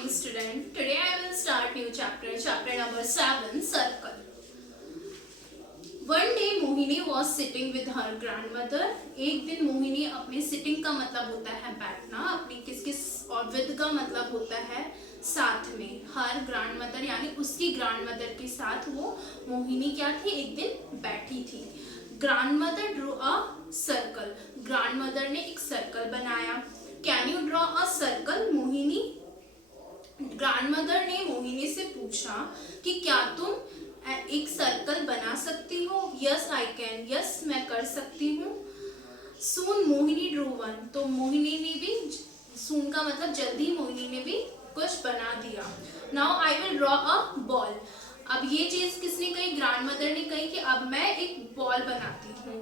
morning, student. Today I will start new chapter number 7, circle. One day Mohini was sitting with her grandmother. एक दिन मोहिनी अपने sitting का मतलब होता है बैठना, अपनी किस और with का मतलब होता है साथ में. हर grandmother यानी उसकी grandmother के साथ वो मोहिनी क्या थी, एक दिन बैठी थी. Grandmother drew a circle. Grandmother ने एक circle बनाया. Can you draw a circle? Mohini grandmother ने मोहिनी से पूछा कि क्या तुम एक सर्कल बना सकती हो. Yes I can. यस मैं कर सकती हूँ. सून मोहिनी ड्रू वन. तो मोहिनी ने भी, सून का मतलब जल्दी, मोहिनी ने भी कुछ बना दिया. Now I will draw a ball. अब ये चीज किसने कही, ग्रैंडमदर ने कही कि अब मैं एक बॉल बनाती हूँ.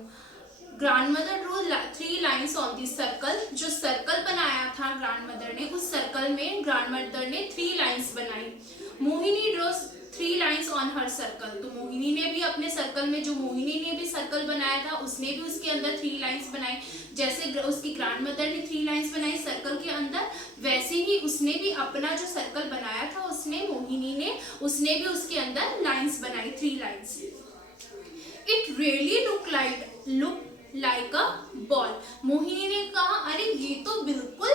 Grandmother Drew 3 lines on this circle. जो सर्कल बनाया था ग्रैंडमदर ने, उस सर्कल में ग्रैंडमदर ने 3 लाइन्स बनाई. Mohini draw 3 lines on her circle. तो मोहिनी ने भी अपने सर्कल में, जो मोहिनी ने भी सर्कल बनाया था, उसने भी उसके अंदर 3 लाइन्स बनाई. जैसे उसकी ग्रैंडमदर ने 3 लाइन्स बनाई सर्कल के अंदर, वैसे ही उसने भी अपना जो सर्कल बनाया था, मोहिनी ने भी उसके अंदर लाइन्स बनाई, 3 lines. It really look like a ball. Mohini ने कहा, अरे ये तो बिल्कुल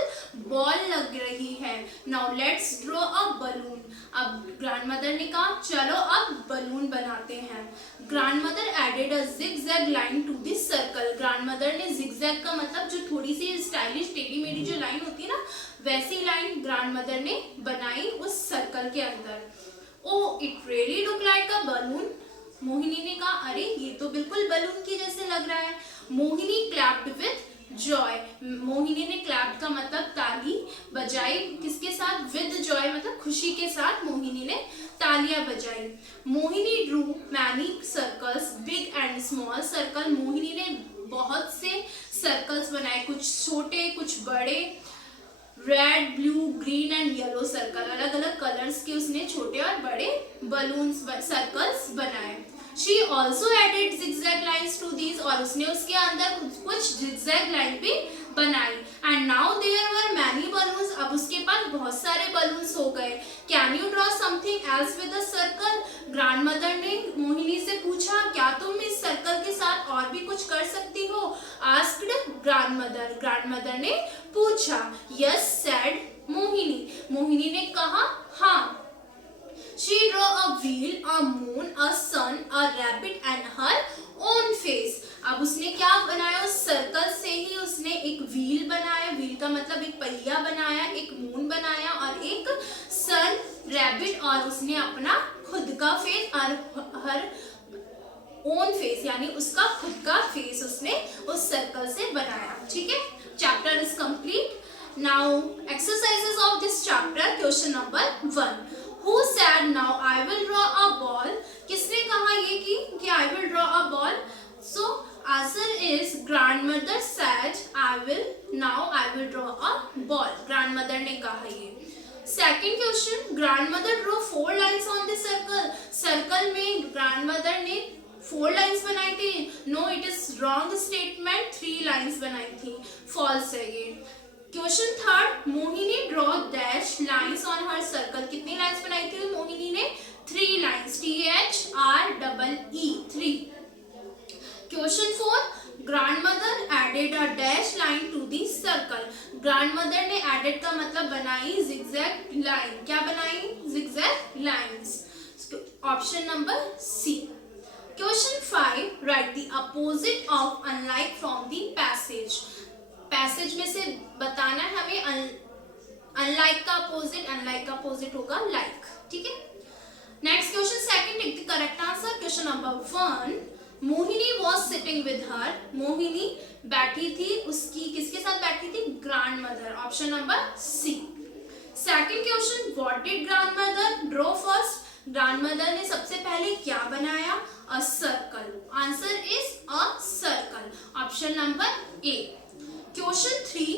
बॉल लग रही है. Now let's draw a balloon. अब ग्रैंडमदर ने कहा, चलो अब बलून बनाते हैं. Grandmother added a zigzag line to this circle. Grandmother ने जिगजैग का मतलब जो थोड़ी सी स्टाइलिश टेढ़ी मेढ़ी जो लाइन होती है ना, वैसी लाइन ग्रैंडमदर ने बनाई उस सर्कल के अंदर. Oh it really look like a balloon. Mohini ने कहा, अरे ये तो बिल्कुल बलून की जैसे लग रहा है. Mohini clapped with Joy. Mohini ने क्लैप्ड का मतलब ताली बजाई. किसके साथ, विद जॉय मतलब खुशी के साथ मोहिनी ने तालियां बजाई. Mohini Drew many circles big and small circle. Mohini ने बहुत से सर्कल्स बनाए, कुछ छोटे कुछ बड़े. Red, blue, green and yellow circle, अलग अलग कलर्स के उसने छोटे और बड़े बलून्स सर्कल्स बनाए. She also added zigzag lines to these. और उसने उसके अंदर कुछ zigzag लाइन भी बनाई. And now there were many balloons. अब उसके पास बहुत सारे बलून्स हो गए. Can you draw something else with a circle? Grandmother ने मोहिनी से पूछा, क्या तुम इस सर्कल के साथ और भी कुछ कर सकती हो? Asked grandmother. ग्रैंडमदर ने पूछा. Yes said Mohini. मोहिनी ने कहा, हाँ. She drew a wheel, a moon, a sun, a rabbit and her own face. अब उसने क्या बनाया, उस सर्कल से ही उसने एक व्हील बनाया. व्हील का मतलब एक पहिया बनाया, एक मून बनाया और एक सन, रैबिट और उसने अपना खुद का फेस और हर ओन फेस यानी उसका खुद का फेस उसने उस सर्कल से बनाया. ठीक है, chapter is complete. Now exercises of this chapter. Question number 1. Who said now I will draw a ball? किसने कहा ये कि I will draw a ball? So answer is grandmother said I will draw a ball. Grandmother ने कहा ये. Second question, grandmother drew 4 lines on the circle. Circle में grandmother ने 4 lines बनाई थी. No, it is wrong statement. 3 lines बनाई थी. False है ये. Question 3, Mohini draw dash lines on her circle. कितनी लाइंस बनाई थी मोहिनी ने? 3 lines. THREE 3. Question 4, grandmother added a dash line to the circle. Grandmother ने एडेड का मतलब बनाई जिगजैग लाइन. क्या बनाई? Zigzag lines. Option number C. Question 5, write the opposite of unlike from the passage. Passage में से बताना है हमें अनलाइक का अपोजिट होगा लाइक. ठीक है. Next question 2, tick the correct answer. Question number 1, Mohini was sitting with her. Mohini बैठी थी, उसकी किसके साथ बैठी थी? Grandmother. Option number C. Second question, what did grandmother draw first. Grandmother ने सबसे पहले क्या बनाया? A circle. Answer is a circle. Option number A. Question 3,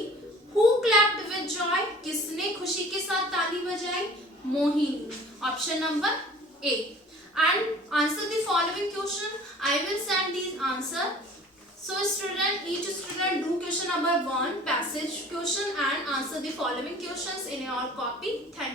who clapped with joy. किसने खुशी के साथ ताली बजाई? Mohini. Option number A. And answer the following question. I will send these answer. So student, each student do question number 1 passage question and answer the following questions in your copy. Thank you.